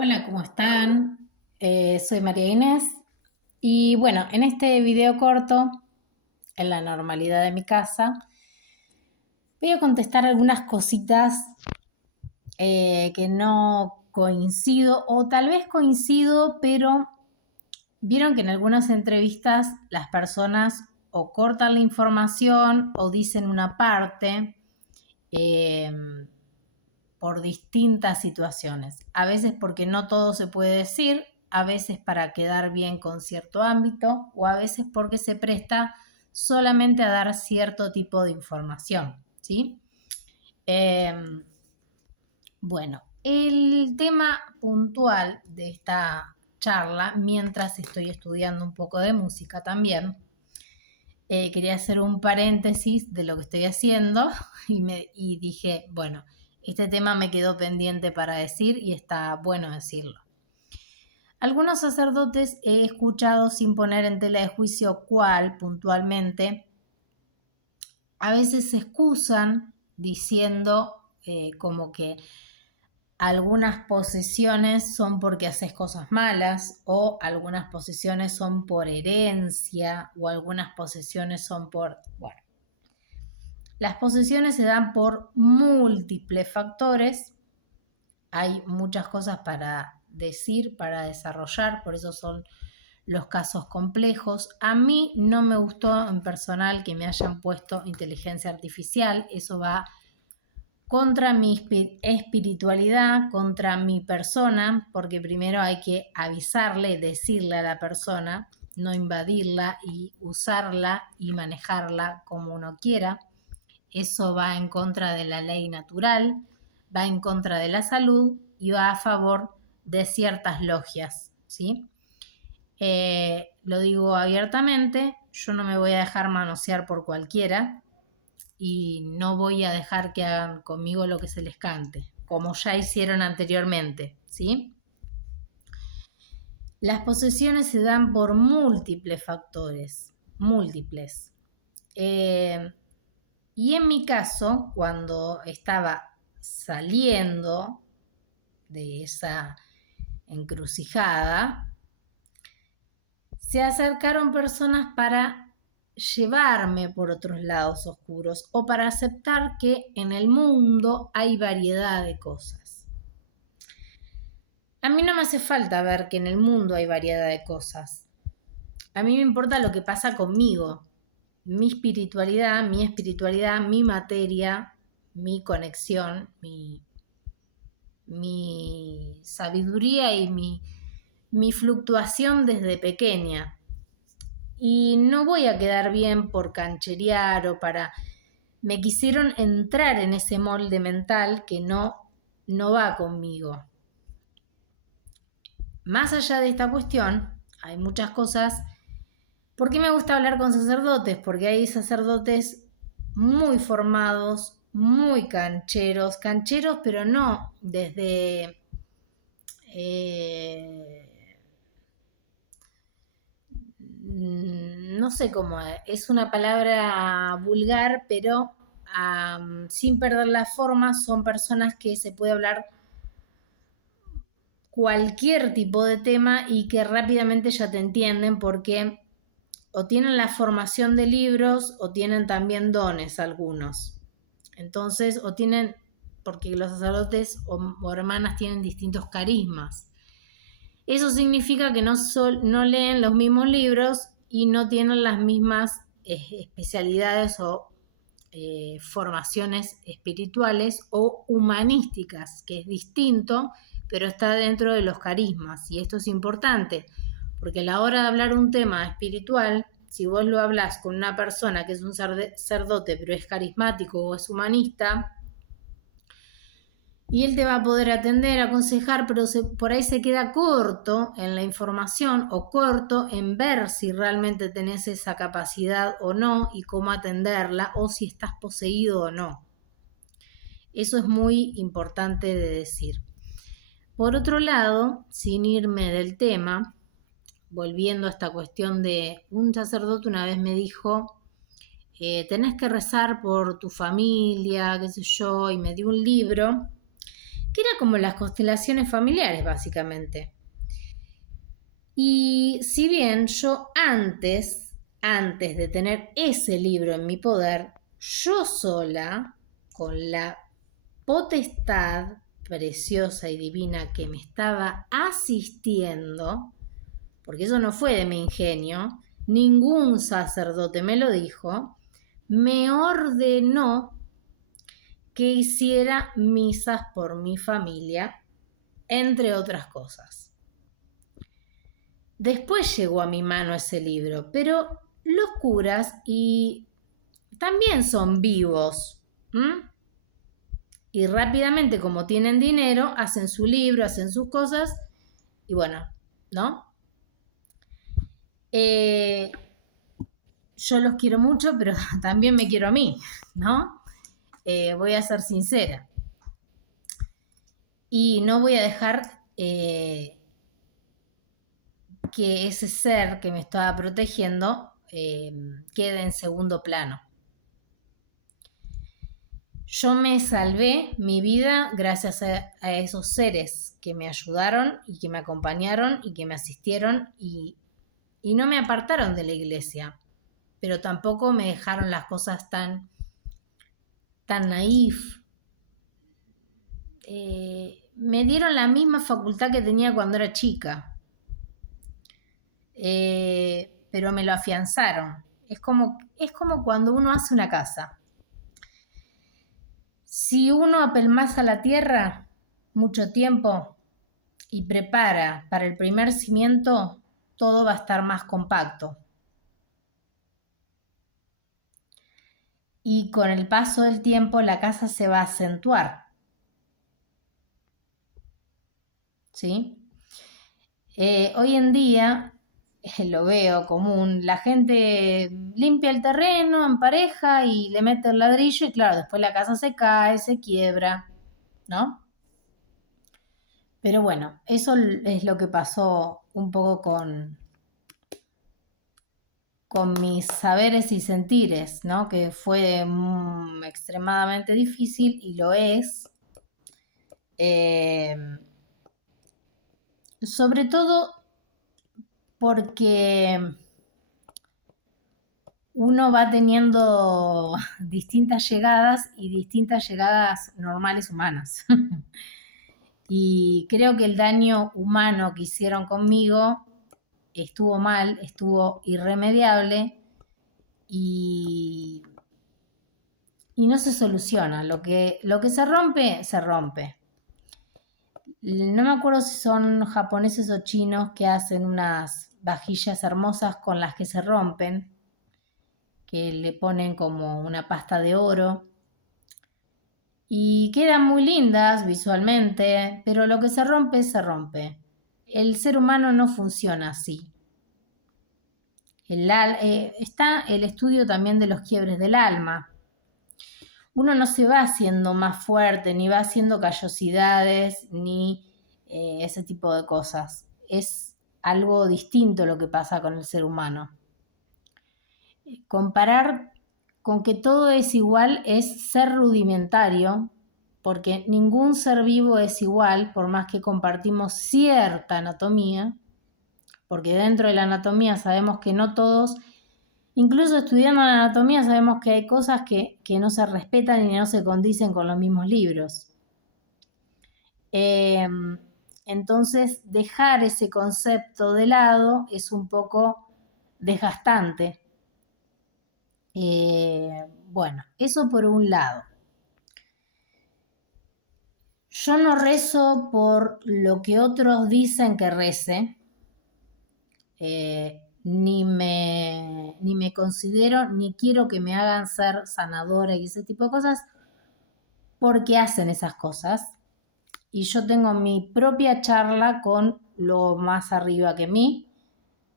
Hola, ¿cómo están? Soy María Inés y bueno, en este video corto, en la normalidad de mi casa, voy a contestar algunas cositas que no coincido o tal vez coincido, pero vieron que en algunas entrevistas las personas o cortan la información o dicen una parte. eh, por distintas situaciones. A veces porque no todo se puede decir, a veces para quedar bien con cierto ámbito o a veces porque se presta solamente a dar cierto tipo de información, ¿sí? Eh, bueno, el tema puntual de esta charla, mientras estoy estudiando un poco de música también, quería hacer un paréntesis de lo que estoy haciendo y dije, bueno, este tema me quedó pendiente para decir y está bueno decirlo. Algunos sacerdotes he escuchado sin poner en tela de juicio cuál puntualmente, a veces se excusan diciendo como que algunas posesiones son porque haces cosas malas o algunas posesiones son por herencia o algunas posesiones son por, bueno, las posesiones se dan por múltiples factores. Hay muchas cosas para decir, para desarrollar, por eso son los casos complejos. A mí no me gustó en personal que me hayan puesto inteligencia artificial. Eso va contra mi espiritualidad, contra mi persona, porque primero hay que avisarle, decirle a la persona, no invadirla y usarla y manejarla como uno quiera. Eso va en contra de la ley natural, va en contra de la salud y va a favor de ciertas logias, ¿sí? Lo digo abiertamente, yo no me voy a dejar manosear por cualquiera y no voy a dejar que hagan conmigo lo que se les cante, como ya hicieron anteriormente, ¿sí? Las posesiones se dan por múltiples factores, múltiples. Y en mi caso, cuando estaba saliendo de esa encrucijada, se acercaron personas para llevarme por otros lados oscuros o para aceptar que en el mundo hay variedad de cosas. A mí no me hace falta ver que en el mundo hay variedad de cosas. A mí me importa lo que pasa conmigo, mi espiritualidad, mi materia, mi conexión, mi sabiduría y mi fluctuación desde pequeña. Y no voy a quedar bien por cancherear o para... Me quisieron entrar en ese molde mental que no va conmigo. Más allá de esta cuestión, hay muchas cosas. ¿Por qué me gusta hablar con sacerdotes? Porque hay sacerdotes muy formados, muy cancheros, pero no desde no sé cómo, es una palabra vulgar, pero sin perder la forma, son personas que se puede hablar cualquier tipo de tema y que rápidamente ya te entienden porque o tienen la formación de libros o tienen también dones algunos. Entonces, o tienen, porque los sacerdotes o hermanas tienen distintos carismas. Eso significa que no leen los mismos libros y no tienen las mismas especialidades o formaciones espirituales o humanísticas, que es distinto, pero está dentro de los carismas. Y esto es importante, porque a la hora de hablar un tema espiritual, si vos lo hablas con una persona que es un sacerdote, pero es carismático o es humanista, y él te va a poder atender, aconsejar, pero por ahí se queda corto en la información o corto en ver si realmente tenés esa capacidad o no y cómo atenderla o si estás poseído o no. Eso es muy importante de decir. Por otro lado, sin irme del tema, volviendo a esta cuestión de un sacerdote una vez me dijo, tenés que rezar por tu familia, qué sé yo, y me dio un libro que era como las constelaciones familiares, básicamente. Y si bien yo antes de tener ese libro en mi poder, yo sola, con la potestad preciosa y divina que me estaba asistiendo, porque eso no fue de mi ingenio, ningún sacerdote me lo dijo, me ordenó que hiciera misas por mi familia, entre otras cosas. Después llegó a mi mano ese libro, pero los curas y también son vivos. Y rápidamente, como tienen dinero, hacen su libro, hacen sus cosas y bueno, ¿no? Yo los quiero mucho, pero también me quiero a mí, ¿no? Voy a ser sincera. Y no voy a dejar que ese ser que me estaba protegiendo quede en segundo plano. Yo me salvé mi vida gracias a esos seres que me ayudaron y que me acompañaron y que me asistieron y no me apartaron de la iglesia, pero tampoco me dejaron las cosas tan naif. Me dieron la misma facultad que tenía cuando era chica, pero me lo afianzaron. Es como cuando uno hace una casa. Si uno apelmaza la tierra mucho tiempo y prepara para el primer cimiento, todo va a estar más compacto. Y con el paso del tiempo la casa se va a acentuar. ¿Sí? Hoy en día lo veo común, la gente limpia el terreno, empareja y le mete el ladrillo y claro, después la casa se cae, se quiebra, ¿no? Pero bueno, eso es lo que pasó un poco con mis saberes y sentires, ¿no? Que fue extremadamente difícil y lo es. Sobre todo porque uno va teniendo distintas llegadas y distintas llegadas normales humanas. Y creo que el daño humano que hicieron conmigo estuvo mal, estuvo irremediable y no se soluciona. Lo que se rompe, se rompe. No me acuerdo si son japoneses o chinos que hacen unas vajillas hermosas con las que se rompen, que le ponen como una pasta de oro y quedan muy lindas visualmente, pero lo que se rompe, se rompe. El ser humano no funciona así. Está el estudio también de los quiebres del alma. Uno no se va haciendo más fuerte, ni va haciendo callosidades, ni ese tipo de cosas. Es algo distinto lo que pasa con el ser humano. Comparar con que todo es igual es ser rudimentario, porque ningún ser vivo es igual, por más que compartimos cierta anatomía, porque dentro de la anatomía sabemos que no todos, incluso estudiando la anatomía sabemos que hay cosas que no se respetan y no se condicen con los mismos libros. Entonces, dejar ese concepto de lado es un poco desgastante. Bueno, eso por un lado. Yo no rezo por lo que otros dicen que rece, ni me considero, ni quiero que me hagan ser sanadora y ese tipo de cosas, porque hacen esas cosas. Y yo tengo mi propia charla con lo más arriba que mí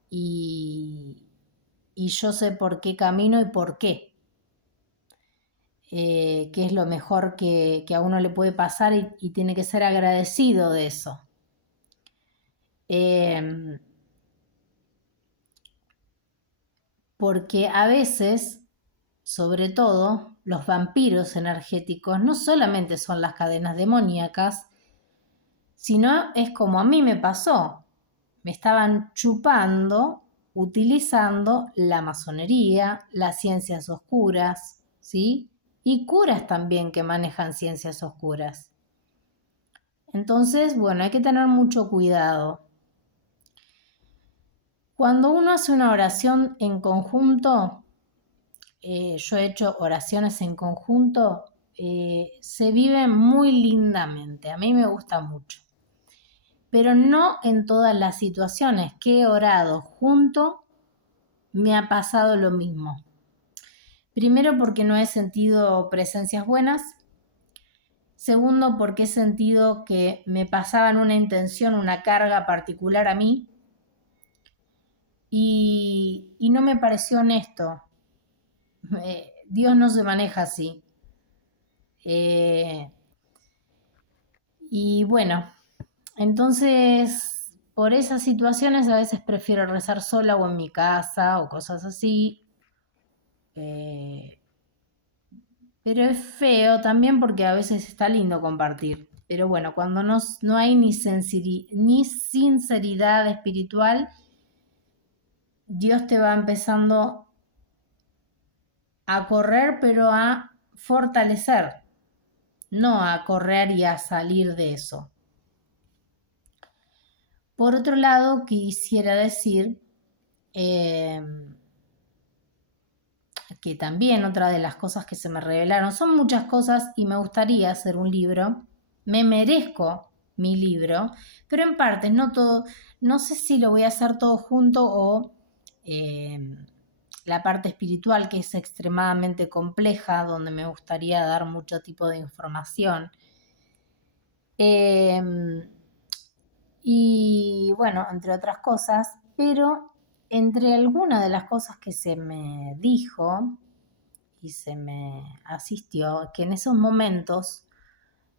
y yo sé por qué camino y por qué. Que es lo mejor que a uno le puede pasar y tiene que ser agradecido de eso. Porque a veces, sobre todo, los vampiros energéticos no solamente son las cadenas demoníacas, sino es como a mí me pasó. Me estaban chupando, utilizando la masonería, las ciencias oscuras, ¿sí? Y curas también que manejan ciencias oscuras. Entonces, bueno, hay que tener mucho cuidado. Cuando uno hace una oración en conjunto, yo he hecho oraciones en conjunto, se vive muy lindamente. A mí me gusta mucho. Pero no en todas las situaciones que he orado junto me ha pasado lo mismo. Primero porque no he sentido presencias buenas. Segundo porque he sentido que me pasaban una intención, una carga particular a mí. Y no me pareció honesto. Dios no se maneja así. Y bueno, entonces por esas situaciones a veces prefiero rezar sola o en mi casa o cosas así. Pero es feo también porque a veces está lindo compartir. Pero bueno, cuando no hay ni sinceridad espiritual, Dios te va empezando a correr, pero a fortalecer, no a correr y a salir de eso. Por otro lado, quisiera decir que también otra de las cosas que se me revelaron, son muchas cosas y me gustaría hacer un libro, me merezco mi libro, pero en partes, no todo, no sé si lo voy a hacer todo junto o la parte espiritual que es extremadamente compleja, donde me gustaría dar mucho tipo de información. Y bueno, entre otras cosas, pero entre algunas de las cosas que se me dijo y se me asistió, que en esos momentos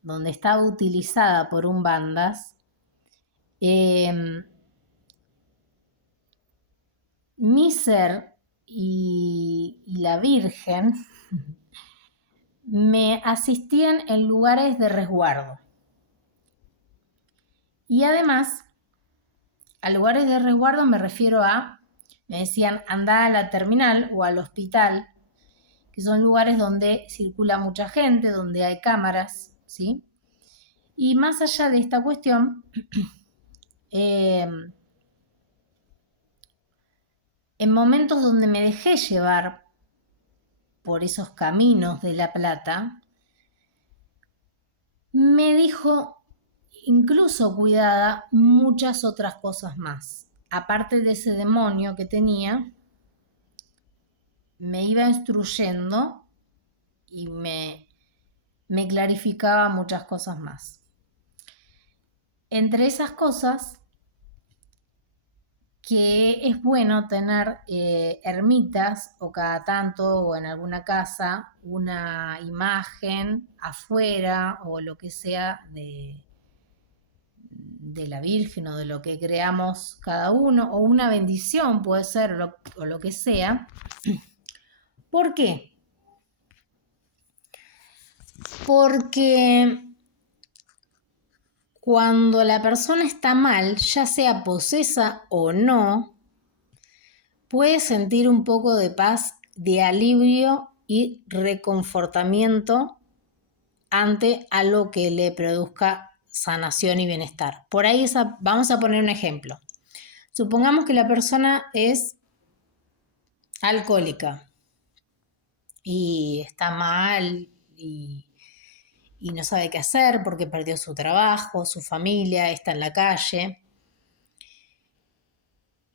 donde estaba utilizada por un bandas, mi ser y la Virgen me asistían en lugares de resguardo. Y además, a lugares de resguardo me refiero a, me decían, anda a la terminal o al hospital, que son lugares donde circula mucha gente, donde hay cámaras, ¿sí? Y más allá de esta cuestión, en momentos donde me dejé llevar por esos caminos de La Plata, me dijo, incluso cuidada, muchas otras cosas más. Aparte de ese demonio que tenía, me iba instruyendo y me clarificaba muchas cosas más. Entre esas cosas, que es bueno tener ermitas o cada tanto o en alguna casa una imagen afuera o lo que sea de la Virgen o de lo que creamos cada uno, o una bendición puede ser o lo que sea. ¿Por qué? Porque cuando la persona está mal, ya sea posesa o no, puede sentir un poco de paz, de alivio y reconfortamiento ante algo que le produzca sanación y bienestar. Por ahí vamos a poner un ejemplo. Supongamos que la persona es alcohólica y está mal y no sabe qué hacer porque perdió su trabajo, su familia, está en la calle.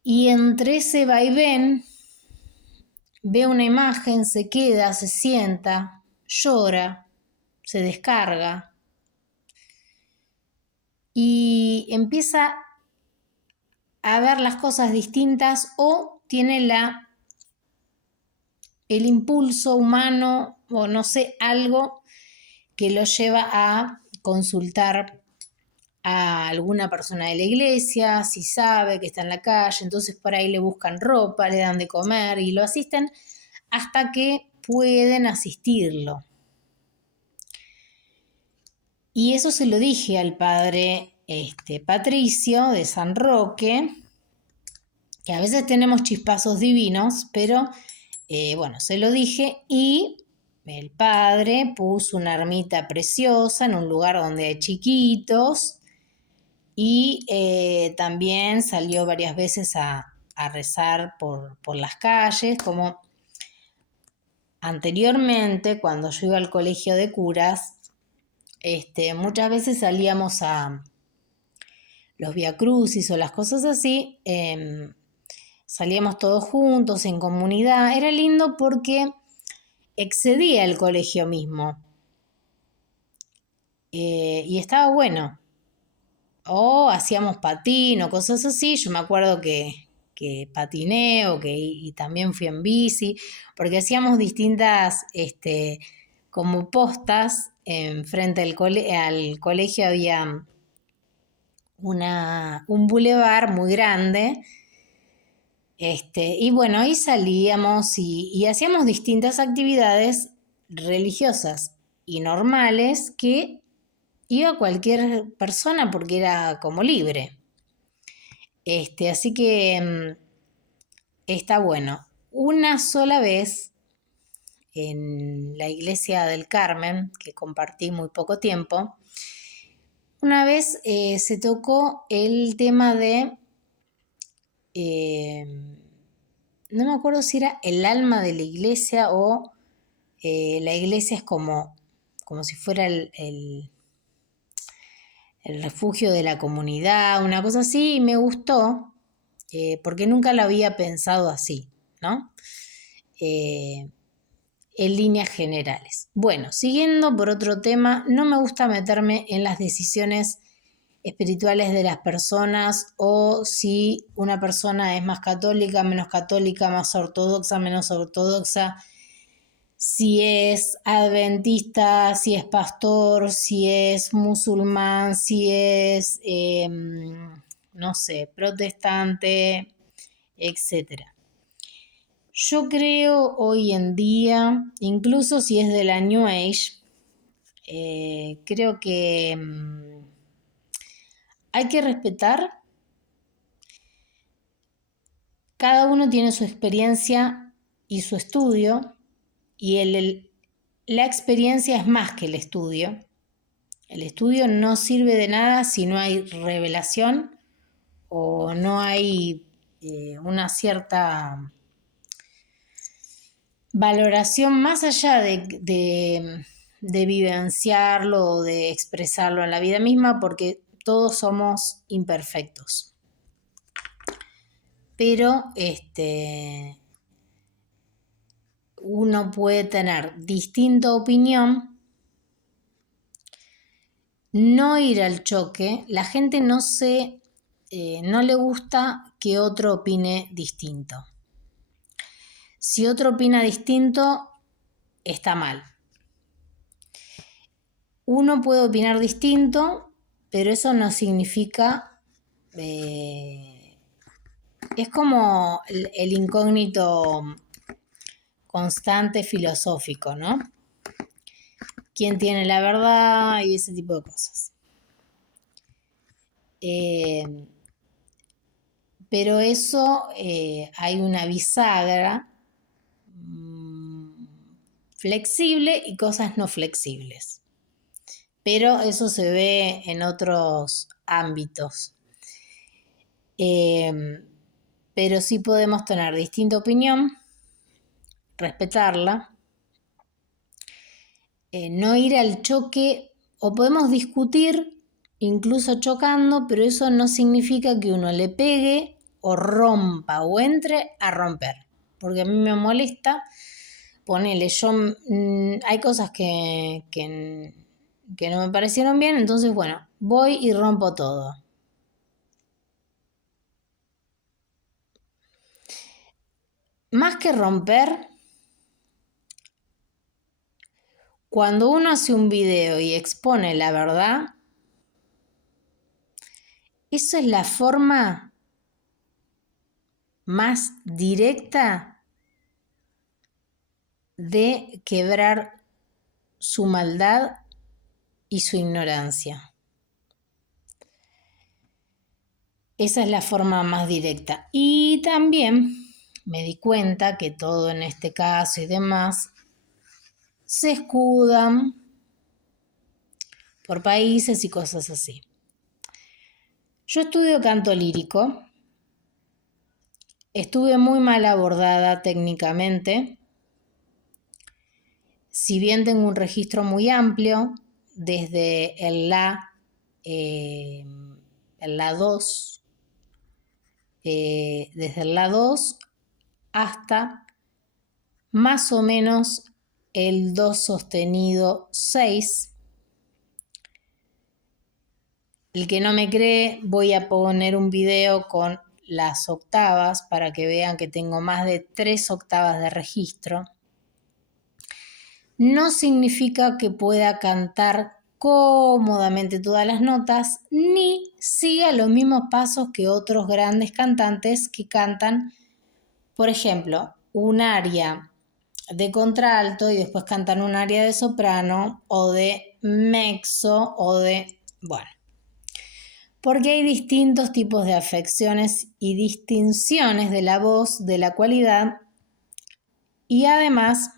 Y entre ese vaivén ve una imagen, se queda, se sienta, llora, se descarga y empieza a ver las cosas distintas o tiene el impulso humano o no sé, algo que lo lleva a consultar a alguna persona de la iglesia, si sabe que está en la calle, entonces por ahí le buscan ropa, le dan de comer y lo asisten hasta que pueden asistirlo. Y eso se lo dije al padre Patricio de San Roque, que a veces tenemos chispazos divinos, pero bueno, se lo dije, y el padre puso una ermita preciosa en un lugar donde hay chiquitos, y también salió varias veces a rezar por las calles, como anteriormente, cuando yo iba al colegio de curas, muchas veces salíamos a los viacrucis o las cosas así, salíamos todos juntos en comunidad. Era lindo porque excedía el colegio mismo, y estaba bueno. O hacíamos patín o cosas así. Yo me acuerdo que patiné y también fui en bici, porque hacíamos distintas, como postas. Frente al colegio había un bulevar muy grande, y bueno, ahí salíamos y hacíamos distintas actividades religiosas y normales que iba cualquier persona porque era como libre. Así que está bueno. Una sola vez en la iglesia del Carmen, que compartí muy poco tiempo, una vez se tocó el tema de, no me acuerdo si era el alma de la iglesia o la iglesia es como si fuera el refugio de la comunidad, una cosa así, y me gustó, porque nunca lo había pensado así, ¿no? En líneas generales. Bueno, siguiendo por otro tema, no me gusta meterme en las decisiones espirituales de las personas, o si una persona es más católica, menos católica, más ortodoxa, menos ortodoxa, si es adventista, si es pastor, si es musulmán, si es, no sé, protestante, etcétera. Yo creo hoy en día, incluso si es de la New Age, creo que hay que respetar. Cada uno tiene su experiencia y su estudio, y la experiencia es más que el estudio. El estudio no sirve de nada si no hay revelación o no hay una cierta valoración más allá de vivenciarlo o de expresarlo en la vida misma, porque todos somos imperfectos. Pero uno puede tener distinta opinión, no ir al choque. La gente no le gusta que otro opine distinto. Si otro opina distinto, está mal. Uno puede opinar distinto, pero eso no significa... es como el incógnito constante filosófico, ¿no? ¿Quién tiene la verdad? Y ese tipo de cosas. Pero eso, hay una bisagra flexible y cosas no flexibles. Pero eso se ve en otros ámbitos. Pero sí podemos tener distinta opinión, respetarla, no ir al choque, o podemos discutir incluso chocando, pero eso no significa que uno le pegue o rompa o entre a romper, porque a mí me molesta. Ponele, hay cosas que no me parecieron bien, entonces bueno, voy y rompo todo. Más que romper, cuando uno hace un video y expone la verdad, eso es la forma más directa de quebrar su maldad y su ignorancia. esa es la forma más directa. Y también me di cuenta que todo en este caso y demás se escudan por países y cosas así. Yo estudio canto lírico, estuve muy mal abordada técnicamente, si bien tengo un registro muy amplio, desde el La 2, desde el La 2 hasta más o menos el Do sostenido 6. El que no me cree, voy a poner un video con las octavas para que vean que tengo más de 3 octavas de registro. No significa que pueda cantar cómodamente todas las notas, ni siga los mismos pasos que otros grandes cantantes que cantan, por ejemplo, un aria de contralto y después cantan un aria de soprano o de mezzo o de... bueno, porque hay distintos tipos de afecciones y distinciones de la voz, de la cualidad y además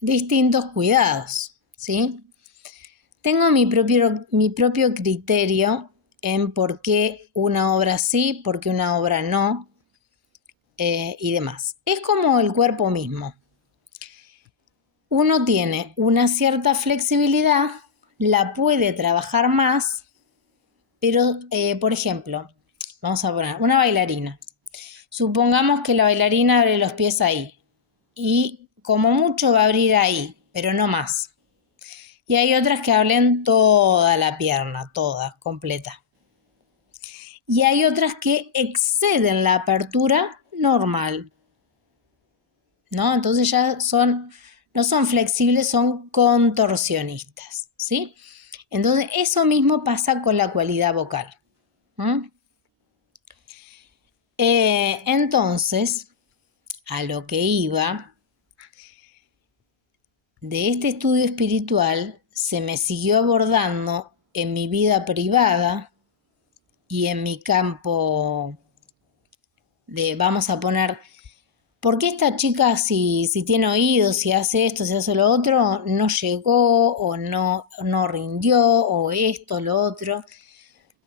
distintos cuidados, ¿sí? Tengo mi propio criterio en por qué una obra sí, por qué una obra no y demás. Es como el cuerpo mismo. Uno tiene una cierta flexibilidad, la puede trabajar más, pero, por ejemplo, vamos a poner una bailarina. Supongamos que la bailarina abre los pies ahí y como mucho va a abrir ahí, pero no más. Y hay otras que abren toda la pierna, toda, completa. Y hay otras que exceden la apertura normal, ¿no? Entonces ya no son flexibles, son contorsionistas, ¿sí? Entonces eso mismo pasa con la cualidad vocal. Entonces, a lo que iba, de este estudio espiritual se me siguió abordando en mi vida privada y en mi campo de, vamos a poner, ¿por qué esta chica si tiene oídos, si hace esto, si hace lo otro, no llegó o no rindió o esto, lo otro?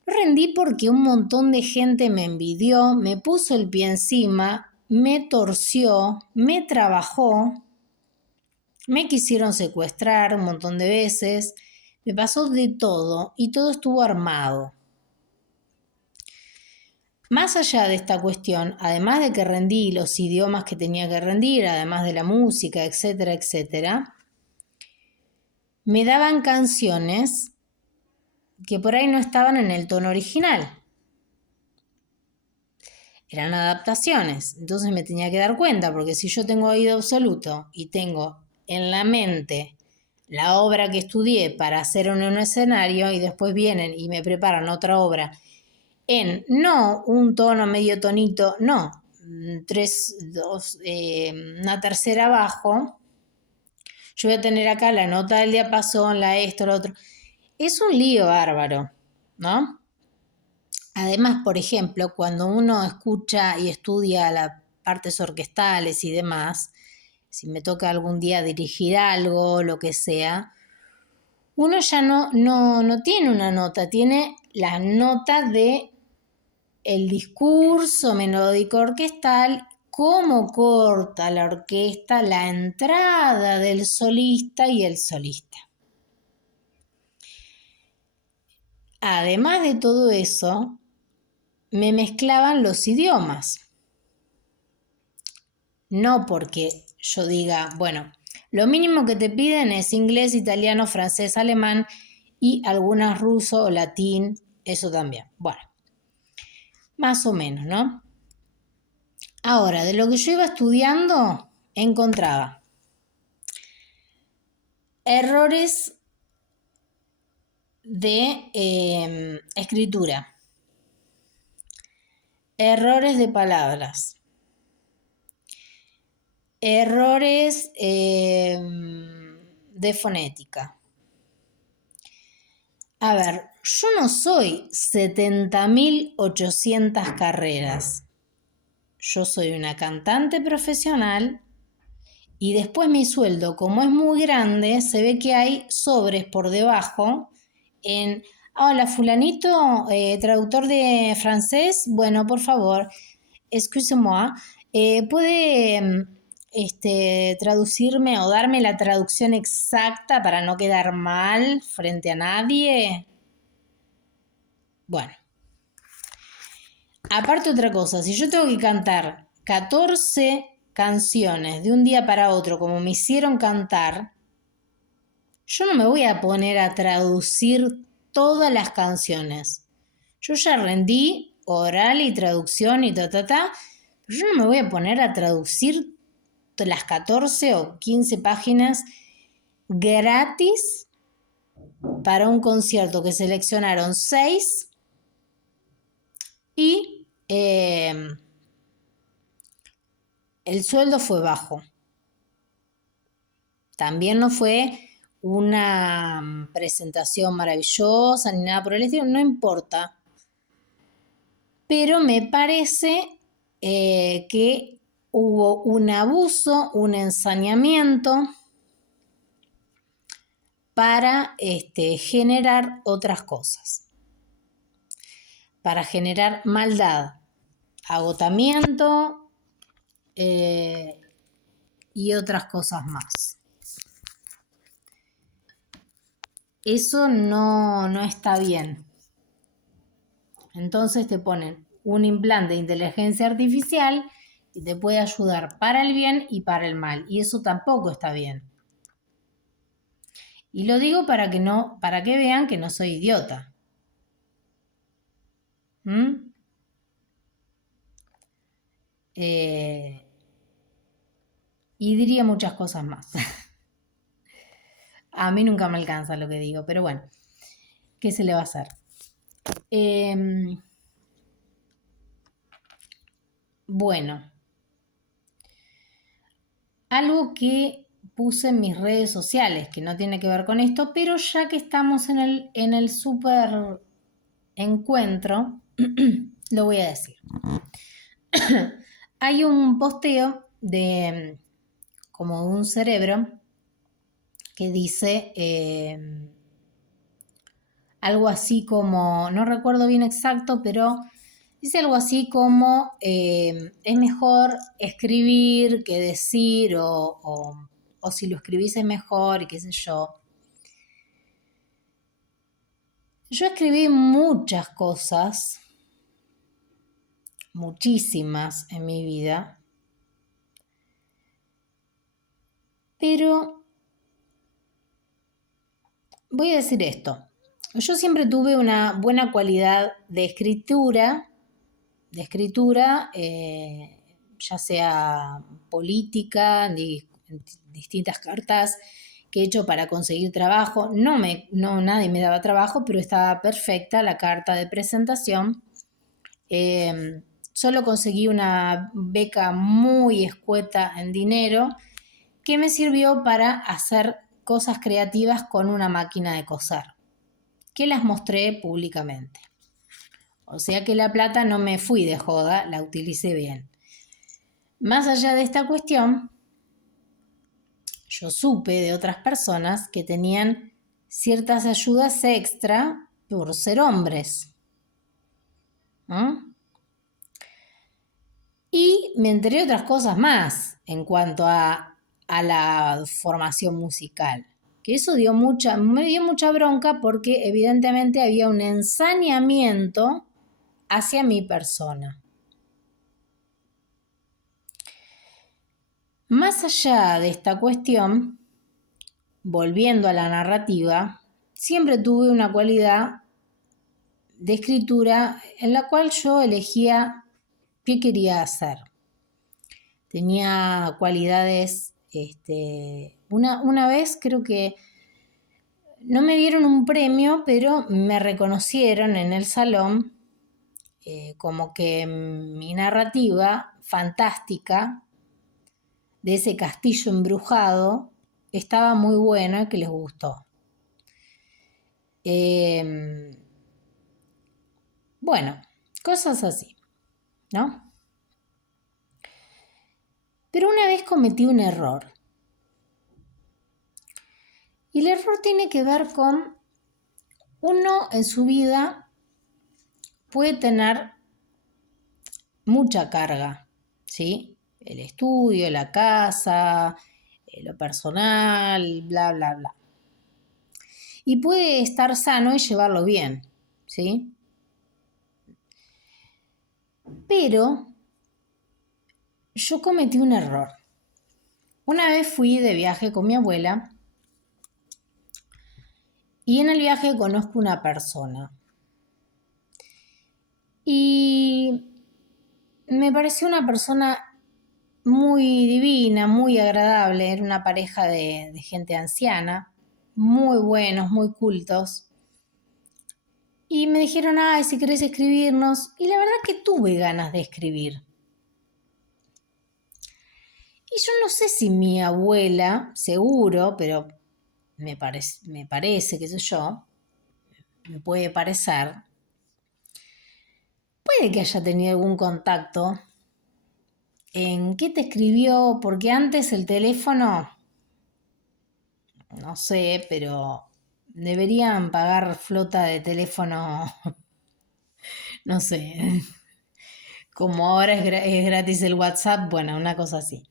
No rendí porque un montón de gente me envidió, me puso el pie encima, me torció, me trabajó, me quisieron secuestrar un montón de veces, me pasó de todo y todo estuvo armado. Más allá de esta cuestión, además de que rendí los idiomas que tenía que rendir, además de la música, etcétera, etcétera, me daban canciones que por ahí no estaban en el tono original. Eran adaptaciones, entonces me tenía que dar cuenta, porque si yo tengo oído absoluto y tengo en la mente la obra que estudié para hacer en un escenario y después vienen y me preparan otra obra en no un tono, medio tonito, no, 3, 2, una tercera abajo, yo voy a tener acá la nota del diapasón, la esto, lo otro. Es un lío bárbaro, ¿no? Además, por ejemplo, cuando uno escucha y estudia las partes orquestales y demás, si me toca algún día dirigir algo, lo que sea, uno ya no tiene una nota, tiene la nota de el discurso melódico orquestal, cómo corta la orquesta la entrada del solista y el solista. Además de todo eso, me mezclaban los idiomas. No porque yo diga, bueno, lo mínimo que te piden es inglés, italiano, francés, alemán y algunas ruso o latín, eso también. Bueno, más o menos, ¿no? Ahora, de lo que yo iba estudiando, encontraba errores de escritura, errores de palabras, errores de fonética. A ver, yo no soy 70.800 carreras. Yo soy una cantante profesional y después mi sueldo, como es muy grande, se ve que hay sobres por debajo en, hola fulanito, traductor de francés, bueno, por favor, excuse-moi, ¿puede traducirme o darme la traducción exacta para no quedar mal frente a nadie? Bueno, aparte otra cosa, si yo tengo que cantar 14 canciones de un día para otro como me hicieron cantar, yo no me voy a poner a traducir todas las canciones. Yo ya rendí oral y traducción y pero yo no me voy a poner a traducir las 14 o 15 páginas gratis para un concierto que seleccionaron 6 y el sueldo fue bajo. También no fue una presentación maravillosa ni nada por el estilo, no importa. Pero me parece que hubo un abuso, un ensañamiento para generar otras cosas, para generar maldad, agotamiento y otras cosas más. Eso no está bien. Entonces te ponen un implante de inteligencia artificial y te puede ayudar para el bien y para el mal. Y eso tampoco está bien. Y lo digo para que vean que no soy idiota. Y diría muchas cosas más. A mí nunca me alcanza lo que digo, pero bueno, ¿qué se le va a hacer? Bueno, algo que puse en mis redes sociales, que no tiene que ver con esto, pero ya que estamos en el super encuentro, lo voy a decir. Hay un posteo de como un cerebro que dice algo así como, no recuerdo bien exacto, pero dice algo así como es mejor escribir que decir o si lo escribís es mejor y qué sé yo. Yo escribí muchas cosas, muchísimas en mi vida, pero voy a decir esto. Yo siempre tuve una buena cualidad de escritura, ya sea política, distintas cartas que he hecho para conseguir trabajo. Nadie me daba trabajo, pero estaba perfecta la carta de presentación. Solo conseguí una beca muy escueta en dinero que me sirvió para hacer cosas creativas con una máquina de coser, que las mostré públicamente. O sea que la plata no me fui de joda, la utilicé bien. Más allá de esta cuestión, yo supe de otras personas que tenían ciertas ayudas extra por ser hombres. Y me enteré de otras cosas más en cuanto a la formación musical. Que eso me dio mucha bronca porque evidentemente había un ensañamiento hacia mi persona. Más allá de esta cuestión, volviendo a la narrativa, siempre tuve una cualidad de escritura en la cual yo elegía qué quería hacer. Tenía cualidades, una vez creo que no me dieron un premio, pero me reconocieron en el salón como que mi narrativa fantástica de ese castillo embrujado estaba muy buena y que les gustó. Bueno, cosas así, ¿no? Pero una vez cometí un error. Y el error tiene que ver con uno en su vida puede tener mucha carga, ¿sí? El estudio, la casa, lo personal, bla, bla, bla. Y puede estar sano y llevarlo bien, ¿sí? Pero yo cometí un error. Una vez fui de viaje con mi abuela y en el viaje conozco una persona. Y me pareció una persona muy divina, muy agradable. Era una pareja de gente anciana, muy buenos, muy cultos. Y me dijeron, ay, si querés escribirnos. Y la verdad que tuve ganas de escribir. Y yo no sé si mi abuela, seguro, pero me parece, qué sé yo, me puede parecer, puede que haya tenido algún contacto. ¿En qué te escribió? Porque antes el teléfono, no sé, pero deberían pagar flota de teléfono, no sé, como ahora es gratis el WhatsApp, bueno, una cosa así.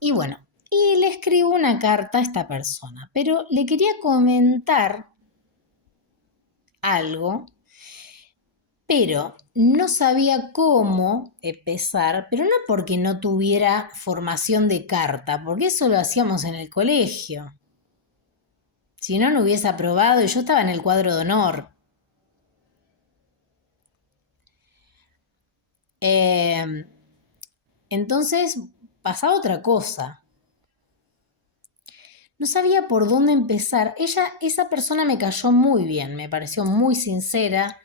Y bueno, y le escribo una carta a esta persona, pero le quería comentar algo, pero no sabía cómo empezar, pero no porque no tuviera formación de carta, porque eso lo hacíamos en el colegio. Si no, no hubiese aprobado y yo estaba en el cuadro de honor. Entonces pasaba otra cosa. No sabía por dónde empezar. Esa persona me cayó muy bien, me pareció muy sincera,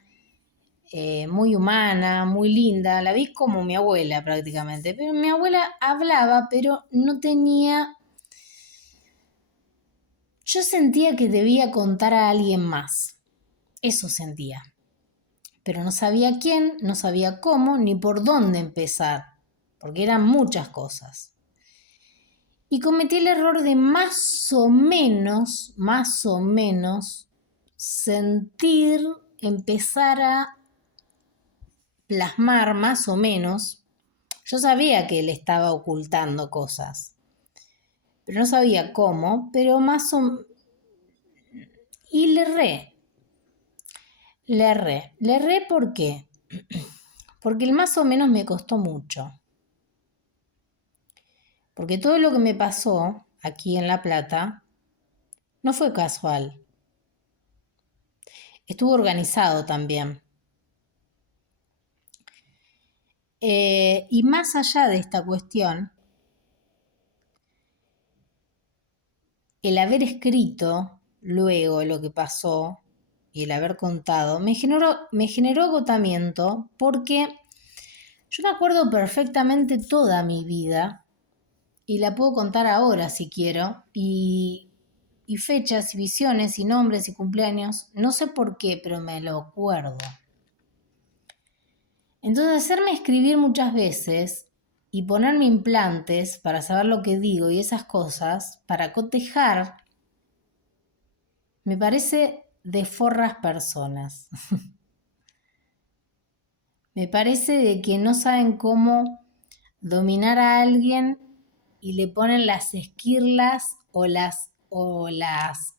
muy humana, muy linda. La vi como mi abuela prácticamente. Pero mi abuela hablaba, pero no tenía... Yo sentía que debía contar a alguien más. Eso sentía. Pero no sabía quién, no sabía cómo, ni por dónde empezar. Porque eran muchas cosas. Y cometí el error de más o menos, sentir, empezar a plasmar más o menos. Yo sabía que él estaba ocultando cosas, pero no sabía cómo, pero más o menos... Y le erré ¿por qué? Porque el más o menos me costó mucho. Porque todo lo que me pasó aquí en La Plata no fue casual. Estuvo organizado también. Y más allá de esta cuestión, el haber escrito luego lo que pasó y el haber contado me generó agotamiento porque yo me acuerdo perfectamente toda mi vida y la puedo contar ahora si quiero y fechas y visiones y nombres y cumpleaños, no sé por qué, pero me lo acuerdo. Entonces hacerme escribir muchas veces y ponerme implantes para saber lo que digo y esas cosas, para cotejar, me parece de forras personas. Me parece de que no saben cómo dominar a alguien y le ponen las esquirlas o las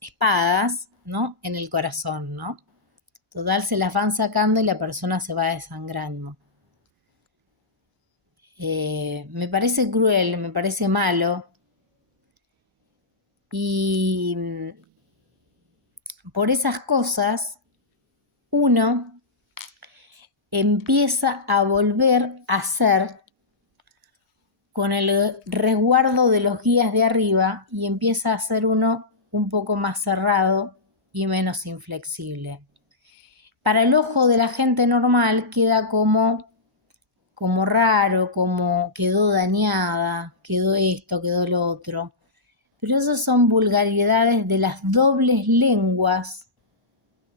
espadas, ¿no? En el corazón, ¿no? Total, se las van sacando y la persona se va desangrando. Me parece cruel, me parece malo. Y por esas cosas, uno empieza a volver a ser con el resguardo de los guías de arriba y empieza a ser uno un poco más cerrado y menos inflexible. Para el ojo de la gente normal queda como raro, como quedó dañada, quedó esto, quedó lo otro. Pero esas son vulgaridades de las dobles lenguas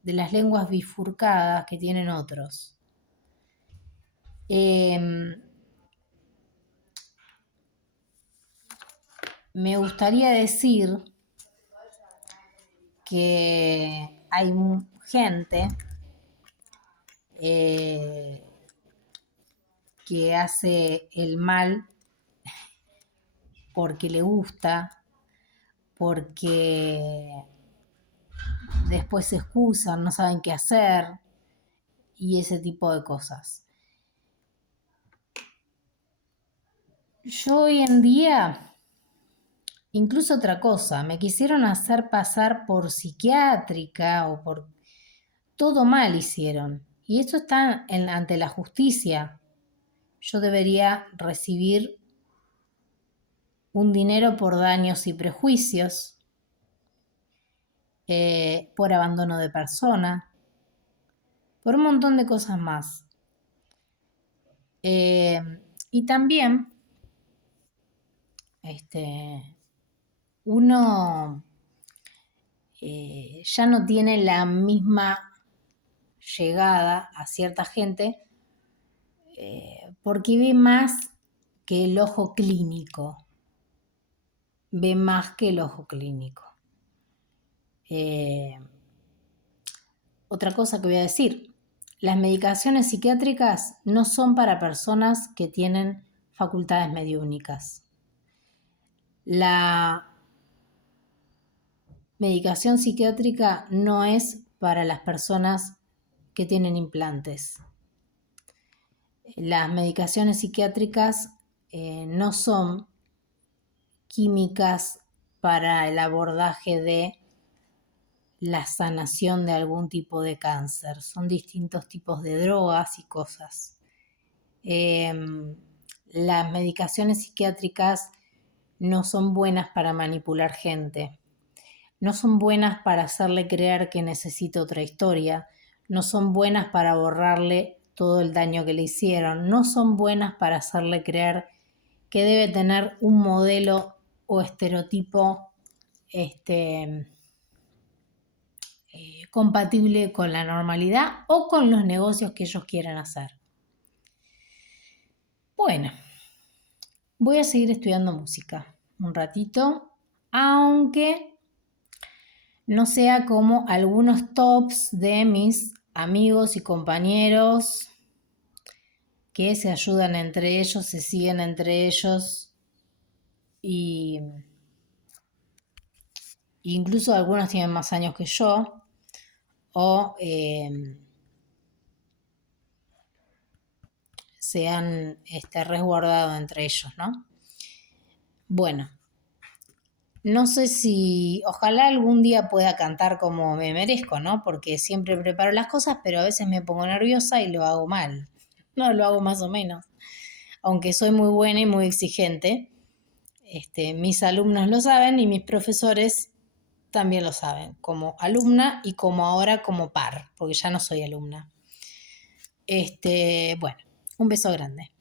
de las lenguas bifurcadas que tienen otros. Me gustaría decir que hay gente que hace el mal porque le gusta, porque después se excusan, no saben qué hacer y ese tipo de cosas. Yo hoy en día, incluso otra cosa, me quisieron hacer pasar por psiquiátrica o por... Todo mal hicieron. Y esto está ante la justicia. Yo debería recibir un dinero por daños y prejuicios, por abandono de persona, por un montón de cosas más. Y también uno ya no tiene la misma llegada a cierta gente porque ve más que el ojo clínico. Ve más que el ojo clínico. Otra cosa que voy a decir, las medicaciones psiquiátricas no son para personas que tienen facultades mediúnicas. La medicación psiquiátrica no es para las personas que tienen implantes. Las medicaciones psiquiátricas no son químicas para el abordaje de la sanación de algún tipo de cáncer. Son distintos tipos de drogas y cosas. Las medicaciones psiquiátricas no son buenas para manipular gente. No son buenas para hacerle creer que necesita otra historia. No son buenas para borrarle todo el daño que le hicieron. No son buenas para hacerle creer que debe tener un modelo o estereotipo compatible con la normalidad o con los negocios que ellos quieran hacer. Bueno, voy a seguir estudiando música un ratito, aunque no sea como algunos tops de mis amigos y compañeros que se ayudan entre ellos, se siguen entre ellos y incluso algunos tienen más años que yo o se han resguardado entre ellos, ¿no? Bueno, no sé si, ojalá algún día pueda cantar como me merezco, ¿no? Porque siempre preparo las cosas, pero a veces me pongo nerviosa y lo hago mal. No, lo hago más o menos. Aunque soy muy buena y muy exigente, mis alumnos lo saben y mis profesores también lo saben, como alumna y como ahora como par, porque ya no soy alumna. Bueno, un beso grande.